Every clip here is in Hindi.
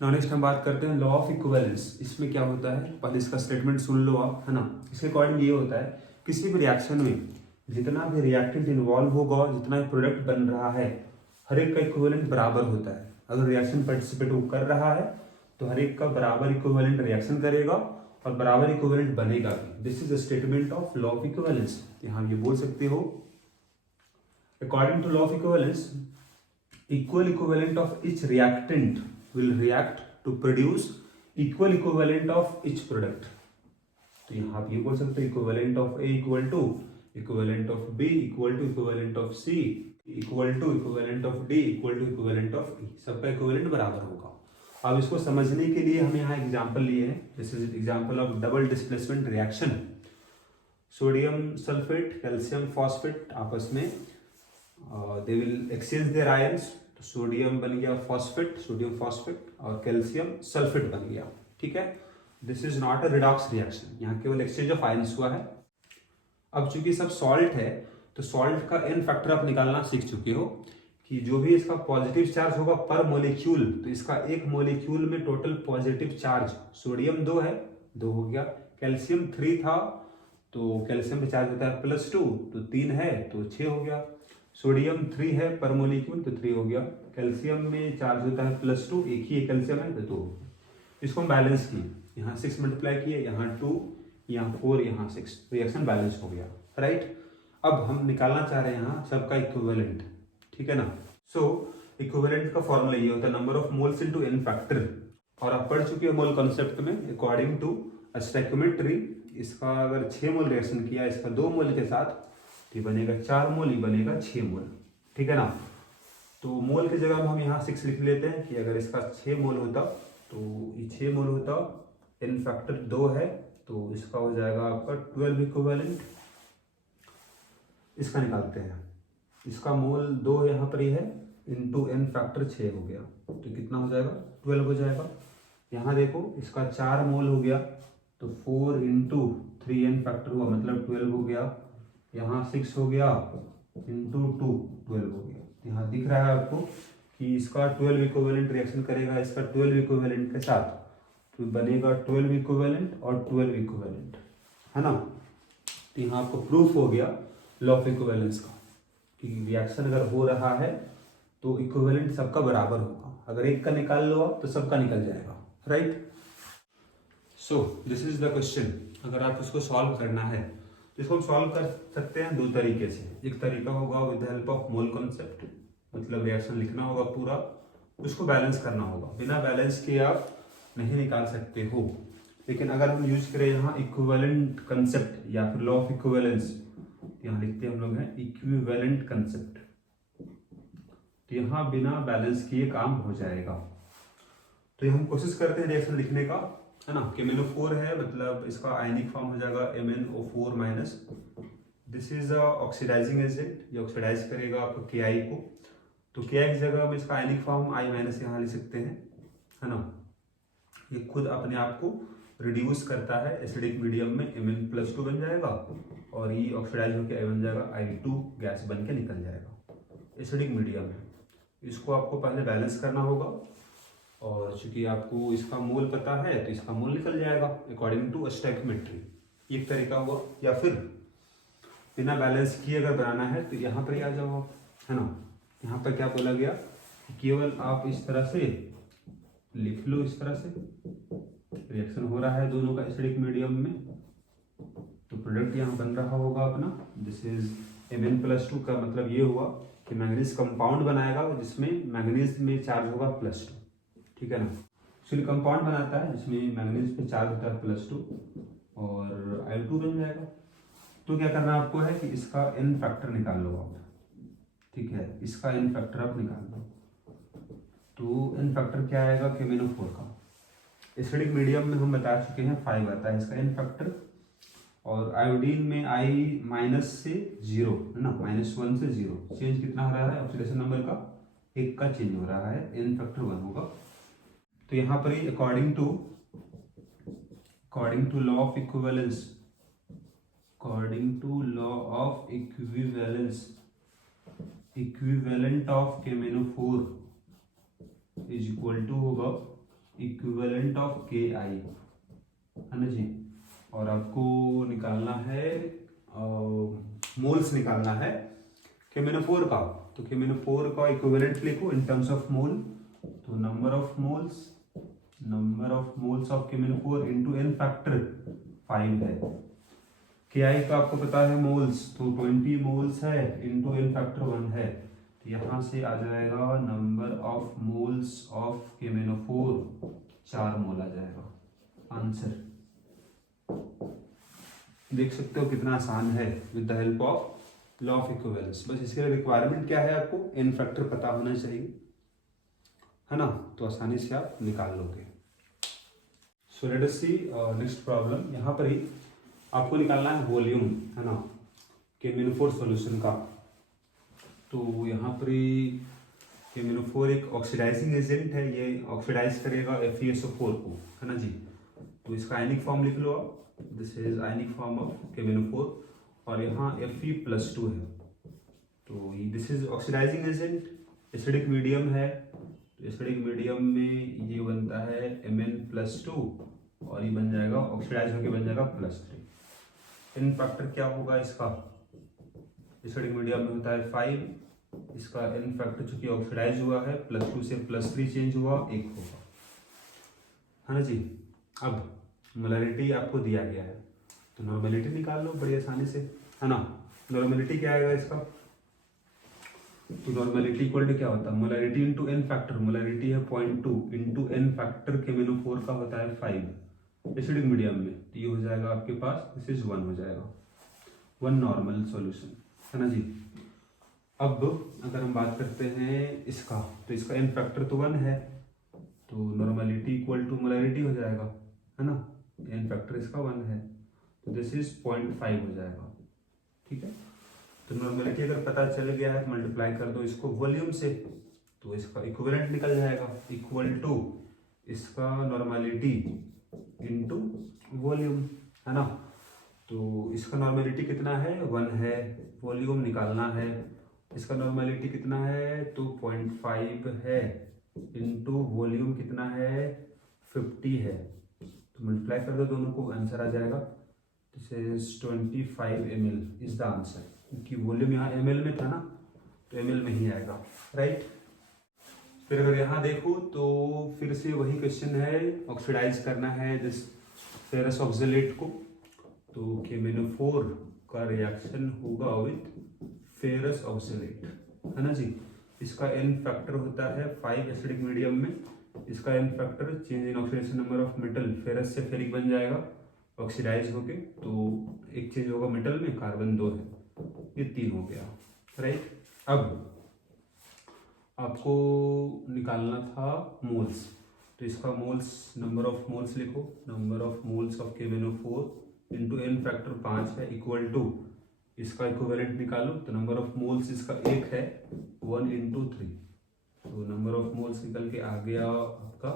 नाउ नेक्स्ट हम बात करते हैं लॉ ऑफ इक्विवेलेंस। इसमें क्या होता है, पहले इसका स्टेटमेंट सुन लो आप, है ना। इसके अकॉर्डिंग ये होता है, किसी भी रिएक्शन में जितना भी रिएक्टेंट इन्वॉल्व होगा, जितना भी प्रोडक्ट बन रहा है, हर एक का इक्विवेलेंट बराबर होता है। अगर रिएक्शन पार्टिसिपेट वो कर रहा है तो हर एक का बराबर इक्विवेलेंट रिएक्शन करेगा और बराबर इक्विवेलेंट बनेगा भी। This is the statement of law of equivalence. यहाँ ये बोल सकते हो, according to law of equivalence, equal equivalent of each reactant will react to produce equal equivalent of each product। तो यहाँ आप ये बोल सकते हो equivalent of A equal to equivalent of B equal to equivalent of C equal to equivalent of D equal to equivalent of E. सबका इक्विवेलेंट बराबर होगा। अब इसको समझने के लिए हम यहाँ एग्जांपल लिए हैं। This is example of double displacement reaction. Sodium sulphate calcium phosphate आपस में they will exchange there ions. तो सोडियम बन गया फॉस्फेट, सोडियम फॉस्फेट, और कैल्शियम सल्फेट बन गया। ठीक है, this is not a redox reaction, यहाँ केवल एक्सचेंज ऑफ आयंस हुआ है। अब चूंकि सब सॉल्ट है तो सॉल्ट का एन फैक्टर आप निकालना सीख चुके हो कि जो भी इसका पॉजिटिव चार्ज होगा पर मोलिक्यूल, तो इसका एक मोलिक्यूल में टोटल पॉजिटिव चार्ज, सोडियम 2 है, 2 हो गया। कैल्शियम 3 था तो कैल्शियम पे चार्ज होता है +2, तो 3 है तो 6 हो गया। सोडियम 3 है पर मोलिक्यूल तो 3 हो गया। कैल्शियम में चार्ज होता है +2, एक ही कैल्शियम है तो 2। इसको हम बैलेंस किए, यहाँ 6 मल्टीप्लाई किए, यहाँ 2, यहाँ 4, यहाँ 6, रिएक्शन बैलेंस हो गया। राइट, अब हम निकालना चाह रहे हैं यहाँ सबका इक्विवेलेंट। ठीक है ना। सो इक्विवेलेंट का फॉर्मूला ये होता है number of moles into n factor. और आप पढ़ चुके हो मोल कॉन्सेप्ट में, अकॉर्डिंग टू स्टोइकियोमेट्री, इसका अगर 6 मोल रिएक्शन किया इसका 2 मोल के साथ तो ये बनेगा 4 मोल, ये बनेगा 6 मोल। ठीक है ना। तो मोल की जगह हम यहाँ 6 लिख लेते हैं कि अगर इसका 6 मोल होता तो ये 6 मोल होता, एन फैक्टर 2 है तो इसका हो जाएगा आपका 12 इक्विवेलेंट। इसका निकालते हैं, इसका मोल 2 यहाँ पर ही है, इंटू एन फैक्टर 6 हो गया तो कितना हो जाएगा, 12 हो जाएगा। यहाँ देखो इसका 4 मोल हो गया तो 4 इंटू 3 एन फैक्टर हुआ मतलब 12 हो गया। यहाँ 6 हो गया इंटू 2 12 हो गया। यहाँ दिख रहा है आपको कि इसका 12 इक्विवेलेंट रिएक्शन करेगा इसका 12 इक्विवेलेंट के साथ, तो बनेगा 12 इक्विवेलेंट और 12 इक्विवेलेंट, है ना। तो यहाँ आपको प्रूफ हो गया लॉ ऑफ इक्विवेलेंस का कि रिएक्शन अगर हो रहा है तो इक्विवेलेंट सबका बराबर होगा। अगर एक का निकाल लो आप तो सबका निकल जाएगा। Right, so this is the question. अगर आप इसको सॉल्व करना है तो इसको हम सॉल्व कर सकते हैं 2 तरीके से। एक तरीका होगा with the help of mole concept, मतलब रिएक्शन लिखना होगा पूरा, उसको बैलेंस करना होगा। बिना बैलेंस के आप नहीं निकाल सकते हो। लेकिन अगर हम यूज करें यहाँ इक्विवेलेंट कंसेप्ट या फिर लॉ ऑफ इक्विवेलेंस, यहाँ लिखते हैं हम लोग हैं इक्विवेलेंट कंसेप्ट, तो यहाँ बिना बैलेंस किए काम हो जाएगा। तो ये हम कोशिश करते हैं रिएक्शन लिखने का, है ना। KMnO4 है मतलब इसका आयनिक फॉर्म हो जाएगा MnO4-। This is oxidising agent, ये ऑक्सीडाइज करेगा आपको Ki को, तो Ki की जगह हम इसका आयनिक फॉर्म I- यहाँ लिख सकते हैं, है ना। ये खुद अपने आप को रिड्यूस करता है एसिडिक मीडियम में, Mn+2 बन जाएगा और ये ऑक्सीडाइज होकर I बन जाएगा, I2 गैस बन के निकल जाएगा एसिडिक मीडियम में। इसको आपको पहले बैलेंस करना होगा और चूंकि आपको इसका मोल पता है तो इसका मोल निकल जाएगा अकॉर्डिंग टू स्टोइकियोमेट्री। एक तरीका हुआ, या फिर बिना बैलेंस किए अगर बनाना है तो यहाँ पर ही आ जाओ आप, है ना। यहाँ पर क्या बोला गया, केवल आप इस तरह से लिख लो, इस तरह से रिएक्शन हो रहा है दोनों का एसिडिक मीडियम में, तो प्रोडक्ट यहाँ बन रहा होगा अपना। दिस इज Mn+2 का मतलब ये हुआ कि मैंगनीज कंपाउंड बनाएगा जिसमें मैंगनीज में चार्ज होगा +2। ठीक है ना। एक्चुअली कंपाउंड बनाता है जिसमें मैंगनीज पे चार्ज होता है +2 और I2 बन जाएगा। तो क्या करना आपको है कि इसका एन फैक्टर निकाल लो आप। ठीक है, इसका एन फैक्टर आप निकाल लो, तो एन फैक्टर क्या आएगा KMnO4 का। एसिडिक मीडियम में हम बता चुके हैं 5 आता है इसका एन फैक्टर, और आयोडीन में I- से 0, है ना, -1 से 0 चेंज कितना हो रहा है, ऑक्सीडेशन नंबर का 1 का चेंज हो रहा है, एन फैक्टर 1 होगा। तो यहाँ पर ही according to law of equivalence, equivalent of KMnO4 is equal to होगा इक्विवेलेंट ऑफ के आई, है ना जी। और आपको निकालना है मोल्स निकालना है KMnO4 का। तो KMnO4 का इक्विवेलेंट लिखो इन टर्म्स ऑफ मोल। तो number of moles of KMnO4 into n factor 5 है। KI का आपको पता है मोल्स, तो 20 मोल्स है इनटू n फैक्टर 1 है। तो यहाँ से आ जाएगा number of moles of KMnO4 4 मोल आ जाएगा आंसर। देख सकते हो कितना आसान है with the help of law of equivalence. बस इसके लिए रिक्वायरमेंट क्या है, आपको n फैक्टर पता होना चाहिए, है ना, तो आसानी से आप निकाल लोगे। सो लेट अस सी नेक्स्ट प्रॉब्लम। यहाँ पर ही आपको निकालना है वॉल्यूम, है ना, KMnO4 सॉल्यूशन का। तो यहाँ पर ही KMnO4 एक ऑक्सीडाइजिंग एजेंट है, ये ऑक्सीडाइज करेगा FeSO4 को, है ना जी। तो इसका आयनिक फॉर्म लिख लो आप, this is ionic form of KMnO4 और यहाँ Fe+2 है। तो this is oxidising agent, acidic medium है। तो एसिडिक मीडियम में ये बनता है Mn+2 और ये बन जाएगा ऑक्सीडाइज होकर बन जाएगा +3। n फैक्टर क्या होगा इसका, एसिडिक मीडियम में होता है 5, इसका n फैक्टर चूंकि ऑक्सीडाइज हुआ है +2 से +3 चेंज हुआ 1 होगा, है ना जी। अब मोलैरिटी आपको दिया गया है तो नॉर्मेलिटी निकाल लो बड़ी आसानी से, है ना। नॉर्मेलिटी क्या आएगा इसका, तो नॉर्मेलिटी इक्वल टू क्या होता है, molarity into n factor, molarity है 0.2 इंटू n फैक्टर KMnO4 का होता है 5 एसिडिक मीडियम में। तो ये हो जाएगा आपके पास, दिस इज 1 हो जाएगा, 1 नॉर्मल सॉल्यूशन, है ना जी। अब अगर हम बात करते हैं इसका, तो इसका n फैक्टर तो 1 है, तो नॉर्मेलिटी इक्वल टू मोलैरिटी हो जाएगा, है ना। n फैक्टर इसका 1 है तो दिस इज 0.5 हो जाएगा, ठीक है। तो नॉर्मेलिटी अगर पता चल गया है तो मल्टीप्लाई कर दो इसको वॉल्यूम से, तो इसका इक्विवेलेंट निकल जाएगा, इक्वल टू इसका नॉर्मेलिटी इनटू वॉल्यूम, है ना। तो इसका नॉर्मेलिटी कितना है, 1 है, वॉल्यूम निकालना है, इसका नॉर्मेलिटी कितना है तो 0.5 है इनटू वॉल्यूम कितना है 50 है। तो मल्टीप्लाई कर दो दोनों को, आंसर आ जाएगा, this is 25 ml is the answer, क्योंकि वॉल्यूम यहाँ ml में था ना, तो ml में ही आएगा, राइट। फिर अगर यहाँ देखो तो फिर से वही क्वेश्चन है, ऑक्सीडाइज करना है दिस फेरस ऑक्सलेट को। तो KMnO4 का रिएक्शन होगा विथ फेरस ऑक्सलेट, है ना जी। इसका n फैक्टर होता है 5 एसिडिक मीडियम में, इसका n factor change in oxidation number of metal, ferrous से फेरिक बन जाएगा ऑक्सीडाइज होके, तो एक चेंज होगा मेटल में, कार्बन 2 है, ये 3 हो गया, राइट। अब आपको निकालना था मोल्स, तो इसका मोल्स, नंबर ऑफ मोल्स लिखो, number of moles of KMnO4 into n factor 5 है इक्वल टू इसका इक्विवेलेंट निकालो। तो नंबर ऑफ मोल्स इसका 1 है, 1 इंटू 3, तो नंबर ऑफ मोल्स निकल के आ गया आपका,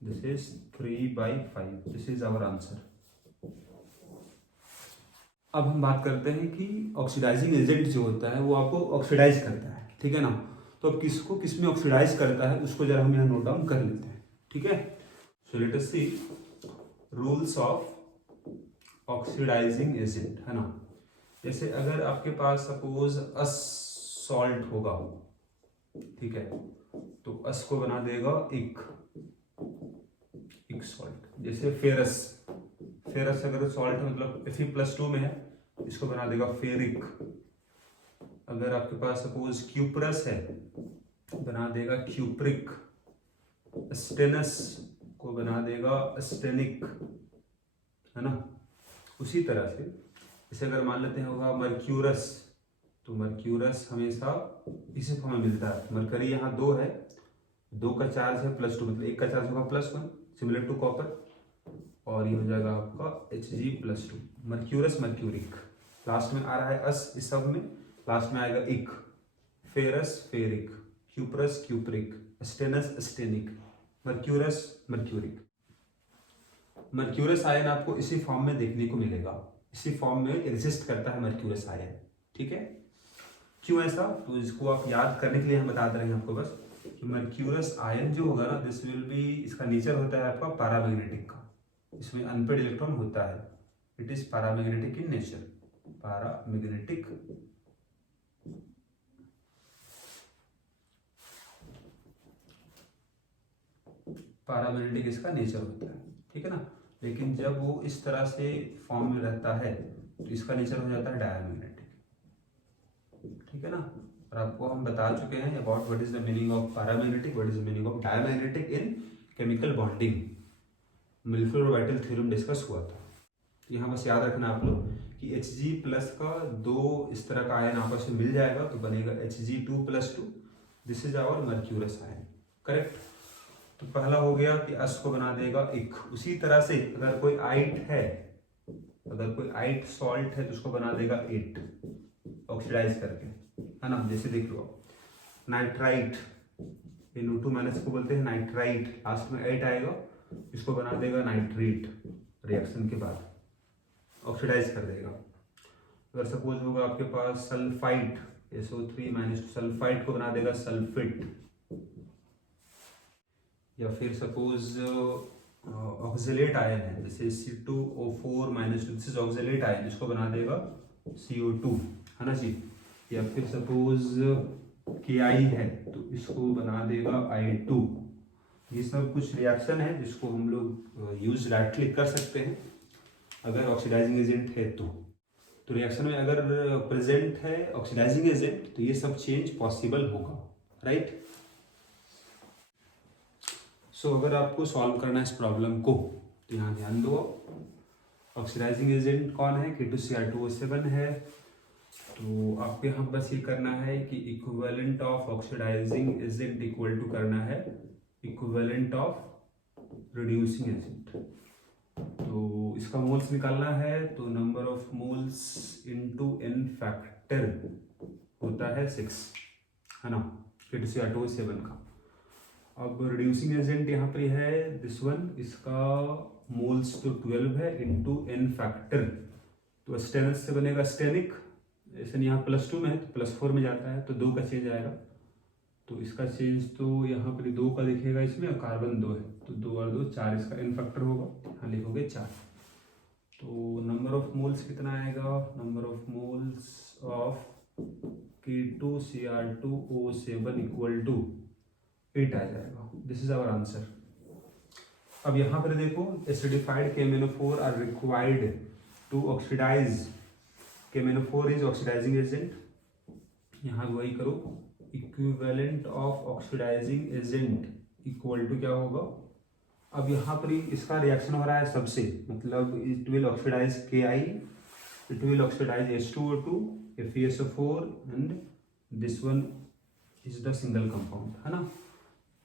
this is 3/5, this is our answer. अब हम बात करते हैं कि ऑक्सीडाइजिंग एजेंट जो होता है वो आपको ऑक्सीडाइज करता है, ठीक है ना। तो अब किसको किस में ऑक्सीडाइज करता है उसको जरा हम यहाँ नोट डाउन कर लेते हैं, ठीक है। So let us see rules of oxidising agent, है ना। जैसे अगर आपके पास सपोज अस सॉल्ट होगा, ठीक है, तो अस को बना देगा एक सॉल्ट। जैसे फेरस, फेरस अगर सॉल्ट मतलब Fe+2 में है, इसको बना देगा फेरिक। अगर आपके पास सपोज क्यूप्रस है, बना देगा क्यूप्रिक। स्टेनस को बना देगा स्टेनिक, है ना। उसी तरह से इसे अगर मान लेते हैं होगा मर्क्यूरस, तो मर्क्यूरस हमेशा इसी फॉर्म में मिलता है। मरकरी यहाँ 2 है, 2 का चार्ज है +2, मतलब 1 का चार्ज होगा +1 सिमिलर टू कॉपर, और ये हो जाएगा आपका Hg+2, मर्क्यूरस मर्क्यूरिक। लास्ट में आ रहा है अस, इस सब में लास्ट में आएगा इक। Ferrous ferric, cuprous cupric, stannous stannic, mercurous mercuric. Mercurous ion आपको इसी फॉर्म में देखने को मिलेगा, इसी फॉर्म में एग्जिस्ट करता है मर्क्यूरस आयन, ठीक है। क्यों ऐसा, तो इसको आप याद करने के लिए हम बता रहे हैं आपको बस। कि मर्क्यूरस आयन जो होगा ना, दिस विल बी, इसका नेचर होता है आपका पैरामैग्नेटिक का, इसमें अनपेड इलेक्ट्रॉन होता है, it is paramagnetic in nature, paramagnetic paramagnetic इसका नेचर होता है, ठीक है ना। लेकिन जब वो इस तरह से फॉर्म में रहता है तो इसका नेचर हो जाता है डायमैग्नेटिक, ठीक है ना। और आपको हम बता चुके हैं about what is the meaning of paramagnetic, what is the meaning of diamagnetic in chemical bonding, मिलफिल और वाइटल थ्योरम डिस्कस हुआ था। यहाँ बस याद रखना आप लोग कि Hg+ का दो इस तरह का आयन आपस में मिल जाएगा तो बनेगा Hg2+2, this is our mercurous ion, correct. तो पहला हो गया कि अस को बना देगा एक। उसी तरह से अगर कोई आइट है, अगर कोई आइट सॉल्ट है तो उसको बना देगा 8 ऑक्सीडाइज करके, है ना। जैसे देख लो नाइट्राइट, NO2- इसको बोलते हैं नाइट्राइट, लास्ट में 8 आएगा, इसको बना देगा नाइट्रेट, रिएक्शन के बाद ऑक्सीडाइज कर देगा। अगर सपोज होगा आपके पास सल्फाइट, SO3- सल्फाइट को बना देगा सल्फेट, या फिर सपोज ऑक्सीलेट आयन है जैसे C2O4-, this is oxalate ion, जिसको बना देगा CO2, है ना जी। या फिर सपोज Ki है तो इसको बना देगा I2। ये सब कुछ रिएक्शन है जिसको हम लोग यूज डायरेक्टली कर सकते हैं अगर ऑक्सीडाइजिंग एजेंट है तो रिएक्शन में अगर प्रेजेंट है ऑक्सीडाइजिंग एजेंट तो ये सब चेंज पॉसिबल होगा, राइट। सो अगर आपको सॉल्व करना है इस प्रॉब्लम को तो यहाँ ध्यान दो, ऑक्सीडाइजिंग एजेंट कौन है, K2Cr2O7 है। तो आपको यहाँ बस ये करना है कि equivalent of oxidising agent equal to करना है इक्विवेलेंट ऑफ रिड्यूसिंग एजेंट। तो इसका मोल्स निकालना है तो number of moles into n factor होता है 6, है ना, K2Cr2O7 का। अब रिड्यूसिंग एजेंट यहाँ पे है दिस वन, इसका मोल्स तो 12 है इनटू n फैक्टर, तो स्टेनस से बनेगा स्टेनिक, ऐसे यहाँ +2 में है तो +4 में जाता है तो 2 का चेंज आएगा, तो इसका चेंज तो यहाँ पर 2 का दिखेगा इसमें, और कार्बन 2 है तो 2 और 2 4, इसका n फैक्टर होगा, यहाँ लिखोगे 4। तो नंबर ऑफ मोल्स कितना आएगा, number of moles of K2Cr2O7 equal to 8 आ जाएगा, दिस इज आवर आंसर। अब यहाँ पर देखो acidified KMnO4 are required to oxidise, KMnO4 is oxidising agent, यहाँ वही करो, equivalent of oxidising agent equal to क्या होगा। अब यहाँ पर इसका रिएक्शन हो रहा है सबसे, मतलब it will oxidise Ki, it will oxidise H2O2, FeSO4 and this one is the single compound, है ना।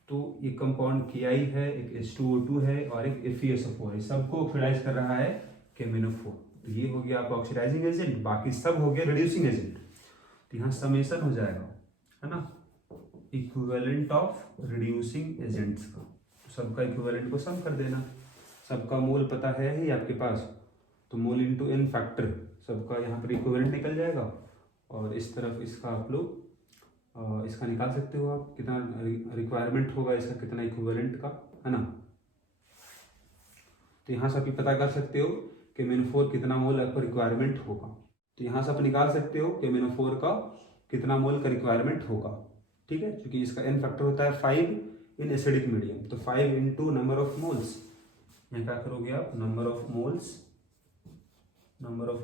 तो ये कंपाउंड Ki है, एक H2O2 है और एक FeSO4 है, सबको ऑक्सीडाइज कर रहा है KMnO4। तो ये हो गया आपका ऑक्सीडाइजिंग एजेंट, बाकी सब हो गया रिड्यूसिंग एजेंट। तो यहाँ समेशन हो जाएगा, है ना, इक्विवेलेंट ऑफ रिड्यूसिंग एजेंट्स का, तो सबका इक्विवेलेंट को सम कर देना, सबका मोल पता है ही आपके पास, तो मोल इनटू n फैक्टर, सबका यहाँ पर इक्विवेलेंट निकल जाएगा, और इस तरफ इसका आप लोग इसका निकाल सकते हो आप, कितना रिक्वायरमेंट होगा इसका, कितना इक्विवेलेंट का, है ना। तो यहाँ से आप पता कर सकते हो कि KMnO4 कितना मोल आपका रिक्वायरमेंट होगा, तो यहाँ से आप निकाल सकते हो कि KMnO4 का कितना मोल का रिक्वायरमेंट होगा, ठीक है, क्योंकि इसका n फैक्टर होता है 5 इन एसिडिक मीडियम, तो 5 इंटू नंबर ऑफ मोल्स, यहाँ क्या करोगे आप, number of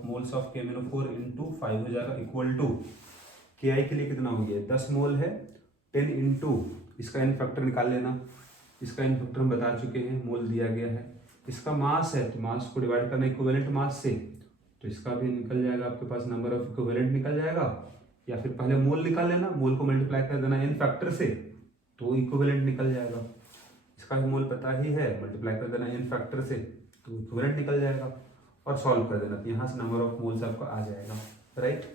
moles of KMnO4 into 5 हो जाएगा इक्वल टू Ki के लिए कितना हो गया 10 मोल है, 10 इंटू इसका n फैक्टर निकाल लेना, इसका n फैक्टर हम बता चुके हैं, मोल दिया गया है, इसका मास है तो मास को डिवाइड करना इक्विवेलेंट मास से, तो इसका भी निकल जाएगा आपके पास, नंबर ऑफ इक्विवेलेंट निकल जाएगा, या फिर पहले मोल निकाल लेना, मोल को मल्टीप्लाई कर देना n फैक्टर से तो इक्विवेलेंट निकल जाएगा, इसका भी मोल पता ही है, मल्टीप्लाई कर देना n फैक्टर से तो इक्विवेलेंट निकल जाएगा, और सॉल्व कर देना, तो यहाँ से नंबर ऑफ मोल्स आपका आ जाएगा, राइट।